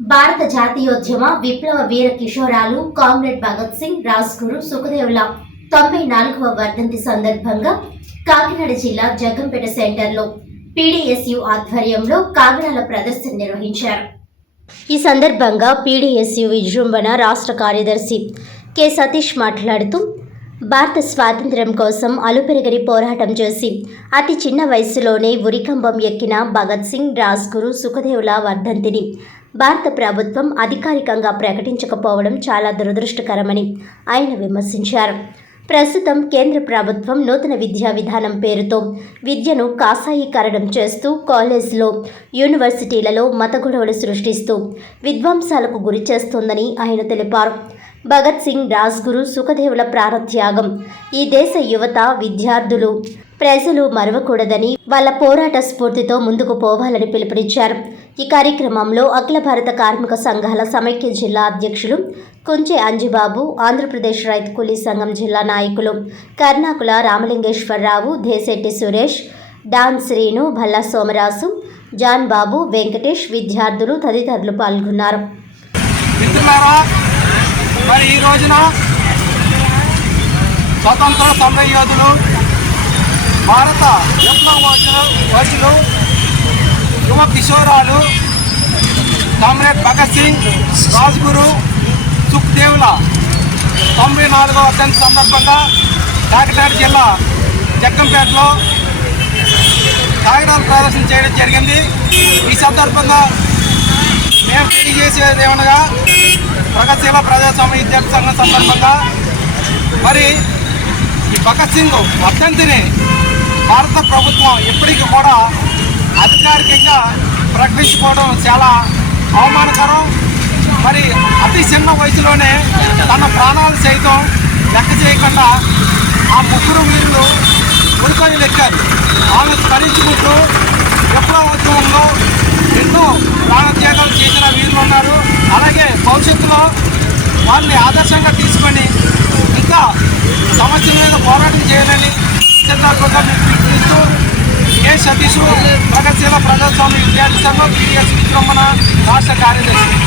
భారత జాతీయోద్యమ విప్లవ వీర కిషోరాలు కామ్రేడ్ భగత్ సింగ్, రాజ్గురు, సుఖదేవుల 94వ వర్ధంతి సందర్భంగా కాకినాడ జిల్లా జగ్గంపేట సెంటర్లో పీడీఎస్యు ఆధ్వర్యంలో కాగడాల ప్రదర్శన నిర్వహించారు. ఈ సందర్భంగా పీడీఎస్యు విజృంభణ రాష్ట్ర కార్యదర్శి కె సతీష్ మాట్లాడుతూ, భారత స్వాతంత్ర్యం కోసం అలుపెరగని పోరాటం చేసి అతి చిన్న వయసులోనే ఉరికంబం ఎక్కిన భగత్ సింగ్, రాజ్గురు, సుఖదేవుల వర్ధంతిని భారత ప్రభుత్వం అధికారికంగా ప్రకటించకపోవడం చాలా దురదృష్టకరమని ఆయన విమర్శించారు. ప్రస్తుతం కేంద్ర ప్రభుత్వం నూతన విద్యా విధానం పేరుతో విద్యను కాషాయీకరణం చేస్తూ కాలేజీలో, యూనివర్సిటీలలో మత గొడవలు సృష్టిస్తూ విధ్వంసాలకు గురి చేస్తోందని ఆయన తెలిపారు. భగత్ సింగ్, రాజ్గురు, సుఖదేవుల ప్రాణత్యాగం ఈ దేశ యువత, విద్యార్థులు, ప్రజలు మరవకూడదని, వాళ్ళ పోరాట స్ఫూర్తితో ముందుకు పోవాలని పిలుపునిచ్చారు. ఈ కార్యక్రమంలో అఖిల భారత కార్మిక సంఘాల సమైక్య జిల్లా అధ్యక్షులు కుంచె అంజిబాబు, ఆంధ్రప్రదేశ్ రైతు కూలీ సంఘం జిల్లా నాయకులు కర్ణాకుల రామలింగేశ్వరరావు, దేశెట్టి సురేష్, డాన్ శ్రీను, భల్లా సోమరాజు, జాన్ బాబు, వెంకటేష్, విద్యార్థులు తదితరులు పాల్గొన్నారు. మరి ఈ రోజున స్వతంత్ర సమర యోధులు, భారత విప్లవోద్యములు, యువ కిషోరాలు కామ్రేడ్ భగత్ సింగ్, రాజ్గురు, సుఖ్దేవుల 94వ వర్ధంతి సందర్భంగా కాకినాడ జిల్లా జగ్గంపేటలో కాగడాల ప్రదర్శన చేయడం జరిగింది. ఈ సందర్భంగా మేము తెలియజేసేది ఏమనగా, ప్రగతిశీల ప్రజాస్వామ్య విద్యార్థి సంఘం సందర్భంగా మరి ఈ భగత్ సింగ్ వర్ధంతిని భారత ప్రభుత్వం ఇప్పటికీ కూడా అధికారికంగా ప్రకటించుకోవడం చాలా అవమానకరం. మరి అతి చిన్న వయసులోనే తన ప్రాణాలు సైతం లెక్క చేయకుండా ఆ ముగ్గురు వీరులు ఉరికొని లెక్కారు. ఆమె స్మరించుకుంటూ విప్లవోద్యమంలో ఎన్నో ప్రాణత్యాగాలు చేసిన వీరులు ఉన్నారు. అలాగే భవిష్యత్తులో వాళ్ళని ఆదర్శంగా తీసుకొని ఇంకా సమస్యల మీద పోరాటం చేయాలని సందర్భంగా మేము పిలుపునిస్తూ కె సతీష్, ప్రగతిశీల ప్రజాస్వామ్య విద్యార్థి సంఘం, పీడీఎస్ విజృంభణ రాష్ట్ర కార్యదర్శి.